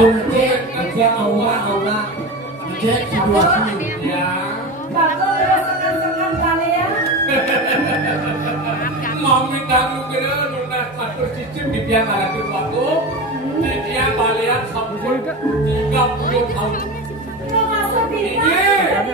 Cek kerja aura cek situasi Ya. Bapak rasakan kalian. Mau minta kira lunas matur cicip di tiang lagi waktu di tiang balian sampun 30 tahun. Termasuk di kalian.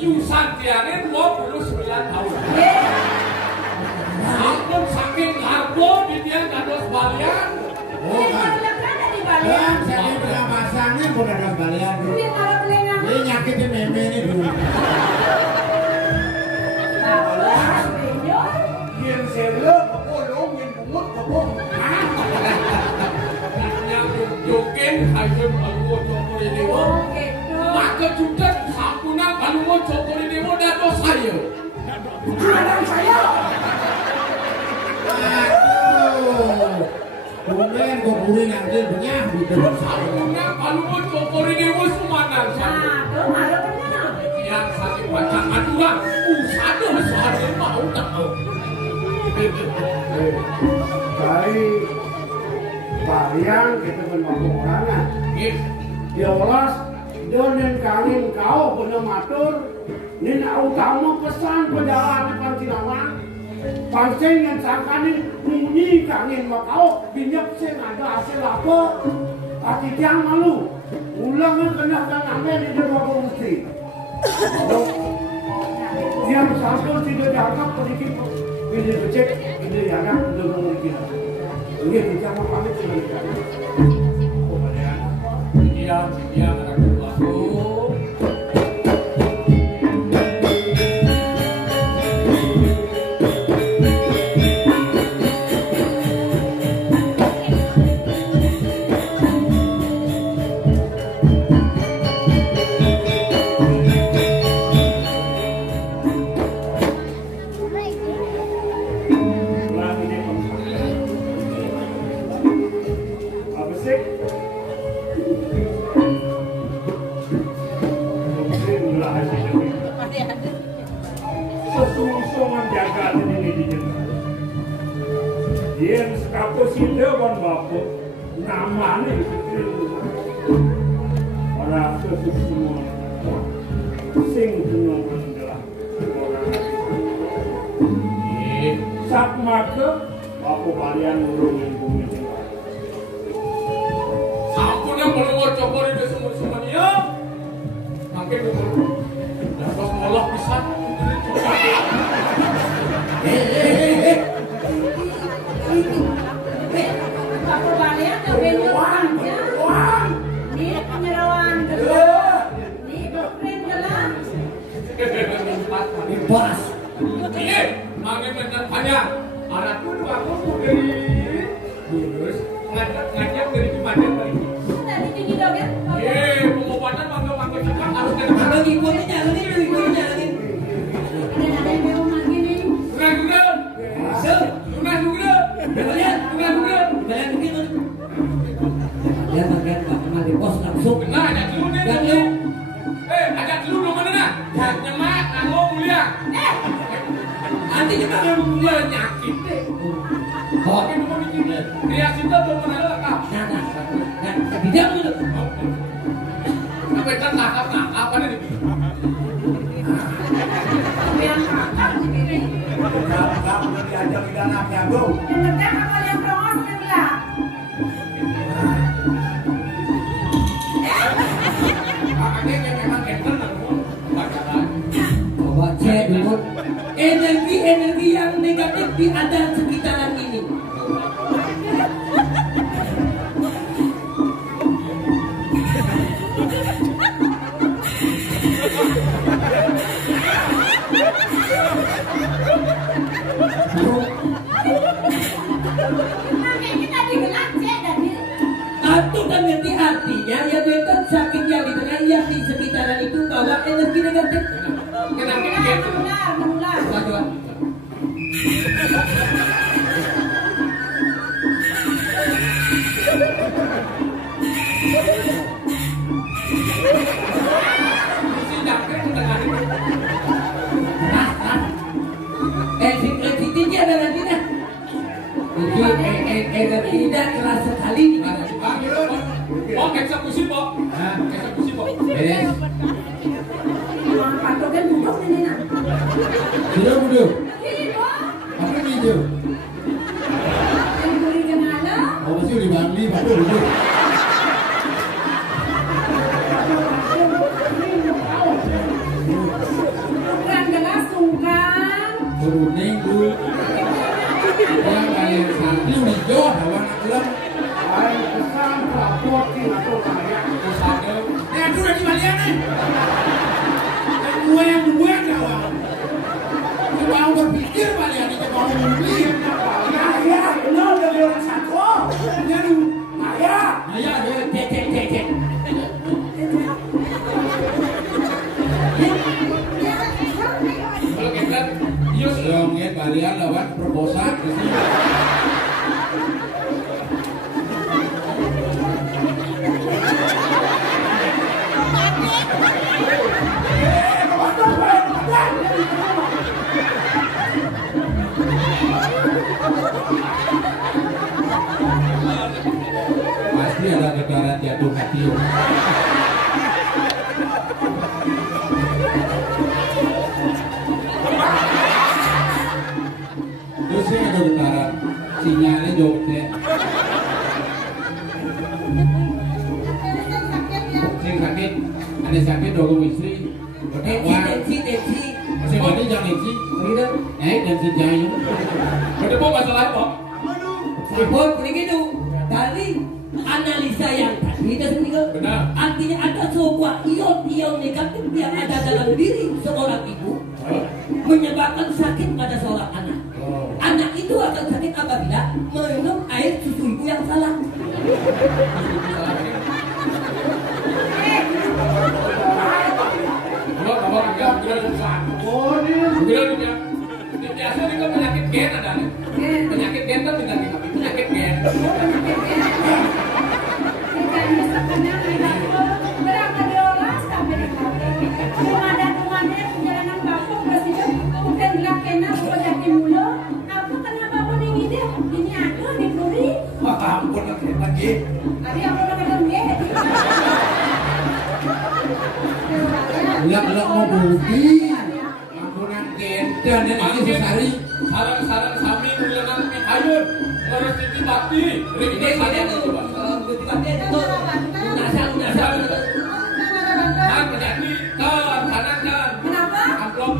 Iusan tiangin 29 tahun. Sampun saking harga di tiang kados balian. oh kan Di kalian. saya punya pasangnya pun ada sekalian Ini kalau kelengah. ini nyakitin meme ini dulu Bapak, Benjo. Yen selo kepolong yen bungut kepong. Yang jokin hayem alwo cokori dewo. Maka juga sampunan alwo cokori dewo dados saya. Anak saya. aduh kemudian kok kuring nanti punya hidup Sampunan alwo cokori dewo sumanan saya. Nah, tuh ada benar. Yang sakit baca aturan usado sehari mau tak mau. Baik. Balian kita menunggu orang. Diolas donen kangin kau bener matur. Nin utama pesan perjalanan Pancinawang. Pancing yang sangkani bunyi kangin makau binyak sing ada hasil apa. Hati tiang malu. Ulangnya kena kangen di depan mesti. Yang satu tidak dianggap sedikit ini becek ini dianggap sudah memungkinkan. Ini kita mau pamit dengan kita. Dia anak aku. Apa sih? Sesungguh menjaga ini di jenah. Yang sekapu sida kan bapak namanya itu orang sesungguh sing jenah adalah orang sak maka bapak kalian nurungin bumi jenah. Sampunan melongo cokori di semua dia. Makin dados ngolah pisan. Bapak kalian ke Benjo aja. Ini penyerawan dulu. Ini keren gelang. bebas Iya, makin menanya. Anakku aku dari lulus ngajak dari Cimacan tadi. Tadi tinggi dong ya. Pengobatan mangga cekak harus dari mana? kalau ngikutin jalanin Ada yang mau mandi nih. Lunas juga. kalian begitu dia makan gak pernah di pos langsung Benar, ajak dulu nih. Ajak dulu. Ajak dulu dong mana nak? Nyemak, ngomong mulia. nanti kita akan Mulia nyakit deh. kok Oke, mau bikin krias kita belum pernah lengkap. nah bidang dulu Apa itu nakap apa nih? Yang kakak begini. Enggak boleh diajak di anak jago. Yang ngetek apa yang promos yang lah. Kakaknya memang kenter aku pacaran. coba cek dulu energi yang negatif di ada sekitaran ini Makanya tadi gelang cek tadi. atau kan ngerti artinya ya itu sakit yang di tengah yang di sekitaran itu bawa energi negatif Kenapa Menular, gitu? menular. coba Si Jakir udah nggak ada. Tinggi ada nanti nah. Jadi tidak keras sekali di mana? Oke, eksekusi kok. Eksekusi kok. Beres. Patokan duduk ini nak. Duduk. Gitu. Apa gitu? Yang beri kenala. Oh, pasti udah bangli, Pak. Duduk. Bukan gelas sungkan. Kuning dulu. Yang kalian sambil hijau, hawa alam. Ay, kesan rapor ki atau kaya. Ya, itu udah di balian nih. Yang buat kawan. Mau berpikir balian itu mau membeli. Ya, benar dari orang sako. Nyadu. Maya. Ayah, dia cek. Kalau kebret, yus. Longit balian lawan proposan. Pasti ada getaran jatuh hati. Terus sih ada getaran sinyalnya joknya. Sing sakit, ada sakit dogo istri. Tensi. Masih mati jangan isi. Begitu. Naik dan senjaya. Ada apa masalah kok? Report begitu. Dari analisa yang tadi itu sendiri. Benar. Artinya ada sebuah ion negatif yang ada dalam diri seorang ibu menyebabkan sakit pada seorang anak. Anak itu akan sakit apabila minum air susu ibu yang salah. Kalau enggak, udah juga. Oh, dia. Udah juga. Biasa ini kan penyakit gen ada nih. Penyakit gen kan penyakit apa? Penyakit gen. Berapa diolah sampai di kota. Rumah-rumahnya perjalanan kampung presiden bukan gelap kena bukan yakin mulu. Aku kenapa pun ini deh? Ini aku di Puri. Ampun lagi. Ada yang mau ngadem dia. Lak mau budi. Ampunan kendan dan ini sesari. Sarang-sarang sami mulianan mi ayun. Harus ditibati. Ini saja tuh. Tiba-tiba itu lunasa. Kan menjadi kanan kan. Kenapa? Amplop.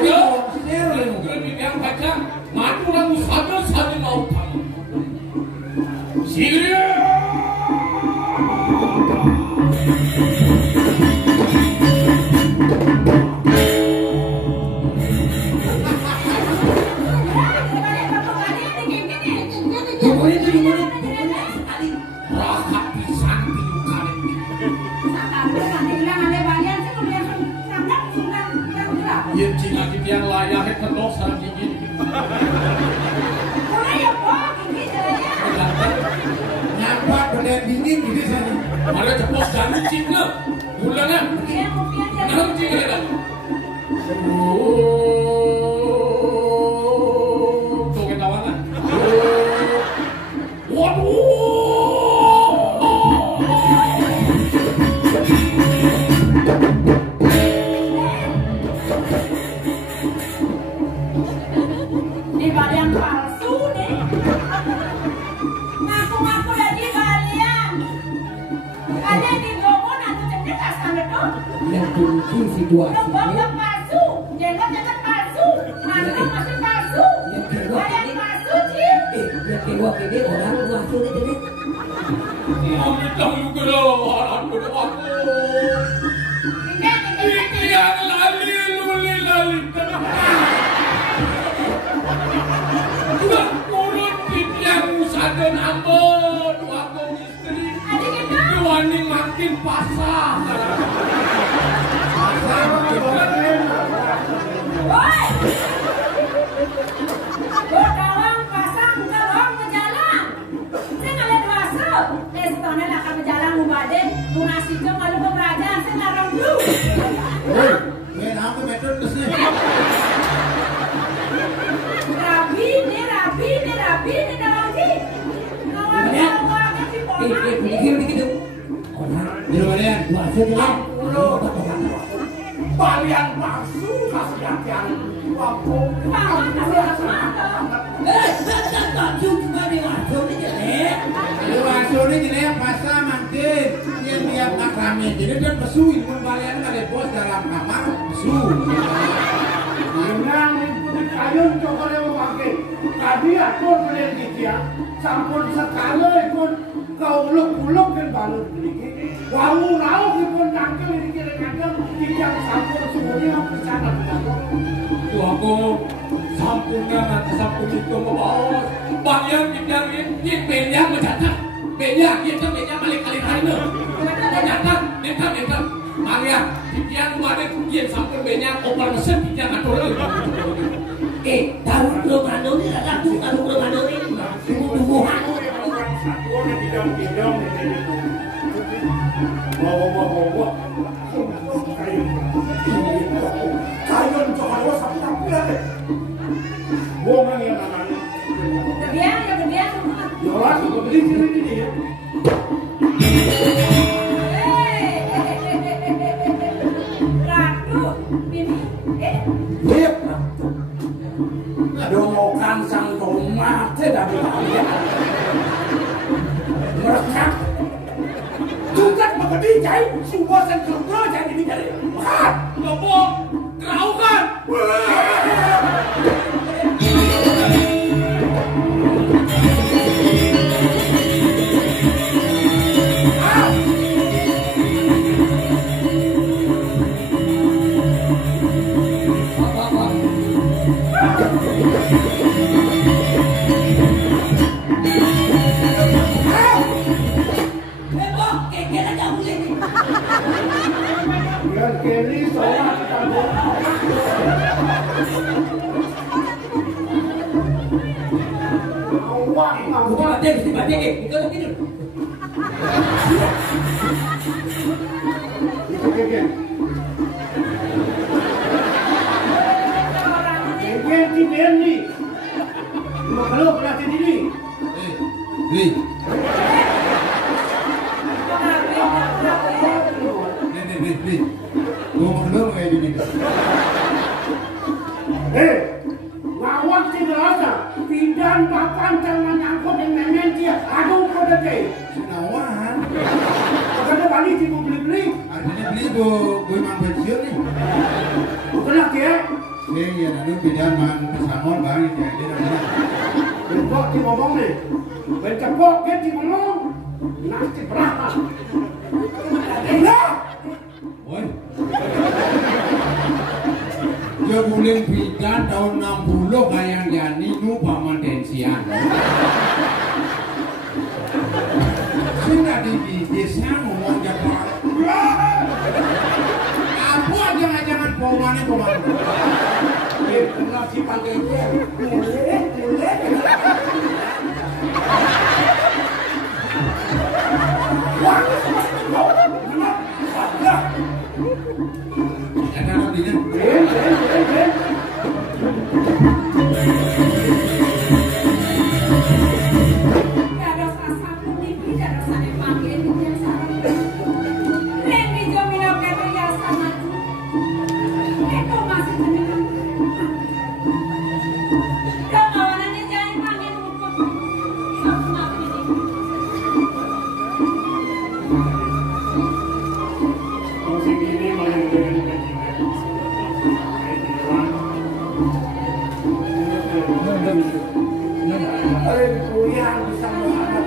Ayo, yang baca matu lagu satu mau tamu. Siria. Rahat pisan piukan. Yen cina yang layak ketok sareng gigi. Nyampak benda dingin gitu sana. Mari cepos jalan cina. Bulannya. Nang cina dah. Tuh kita mana? Waduh. Di balian palsu nih. Ngaku-ngaku dari balian. Ada di logo nanti cerdas sampai tuh. Yang kunci situasinya. Lembab palsu, jenggot palsu, mantu masih palsu. Balian palsu sih. Yang kedua ini orang tua sulit ini. Amit juga orang berwaktu. Yang lali luli lali. Udah turun yang usahakan ambon waktu istri. Wani makin pasang. Woi, gawang pasang gawang ke jalan. Saya ngeliat masuk. Estonnya nak ke jalan mubade. kami jadi kan pesu pun kalian kali bos dalam kamar pesu. Menang itu kayun cokole memakai. Tadi aku beli dia sampun sekali pun kau uluk-uluk kan balut beli. Wangu rau pun nangkel ini kira-kira tidak sampun semuanya bersama dengan. Aku sampurna nanti sampur itu membahas banyak bidang ini banyak mencatat banyak kita banyak kali-kali hari mencatat nekat banyak bidang kemarin dia sampur banyak opal mesin bidang atur tahu Romano ini ada tahu Romano ini tumbuh-tumbuhan Satu orang bidang-bidang ini. Bawa kayun cokole sampai apa? Buang yang namanya. Gedean. Yolas juga beli sini ini ya. Ratu, ini, Lihat, dongokan sang tomat tidak berani. Mereka juga mengerti jai, semua sang kerja jadi dicari. Makan, lopo kau kan biar Kelly sholat kamu. bukan dia mesti baca bukan tidur Mungkin si Berni Makhluk berarti diri Nih, gua maklum kayak gini. ngawak si berasa Pidan papan jangan nyangkut yang nenek dia aduh kode deh Sinawan, karena balik si mau beli-beli artinya beli gua emang pensiun nih. bukan lagi ya Iya, nanti pindah man pesangon bang, jadi namanya. kok si ngomong nih bencapok dia si ngomong nanti berapa Woi. Dia boleh pindah tahun 60 kayak Jani nu paman tensian. Sudah di desa ngomong Jepang. Apa jangan-jangan pomane pomane. nasi pakai dia Ada nantinya. ada rasa kuning, ada rasa panggil dia sarang. Reni jomino kata ya sama. Itu masih tenang. Dan kawanannya jangan panggil untuk sama ini. musik ini malah dengan kuliah bisa Muhammad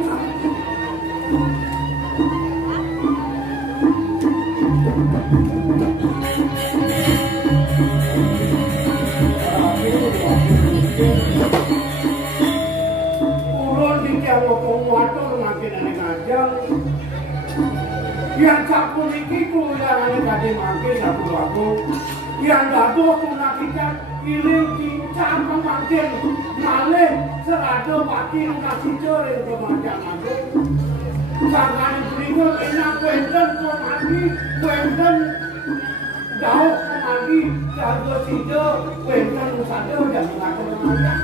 ulun di tiang ngomong watur makin aneh ngajang yang capur iki kuliah aneh tadi makin satu aku yang dado tuna kita kirim cincang pemakin malih serado patin kasih jore kemanjang aku jangan berikut enak wenten komandi wenten jauh komandi jago sido wenten usado dan mengatur kemanjang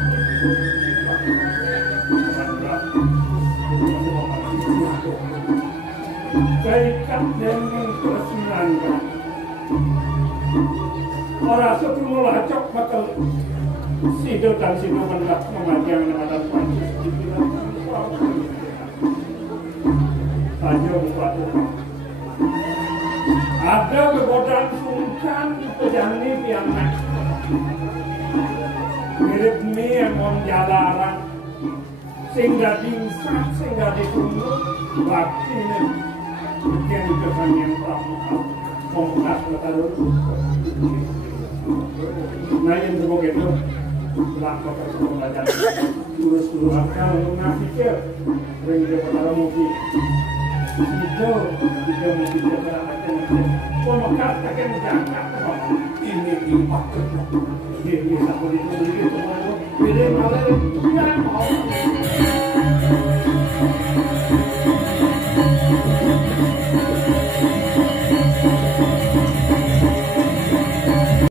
kaitan dengan kesenangan orang sebelum lacok bakal sido dan sido mendak memajang dengan Prancis dibilang ayo buat jani pianak mirip mie yang mau jalaran sehingga dingsat sehingga ditunduk laki ini yang kesan yang pramuka mongkas ketaruh nah yang sebut itu belakang tersebut belajar urus-urus akal untuk ngafikir sering dia pertama mungkin itu mungkin dia berangkatnya mongkas kakek jangka ini dipakai ini tak boleh dibeli itu pilih malah biar mau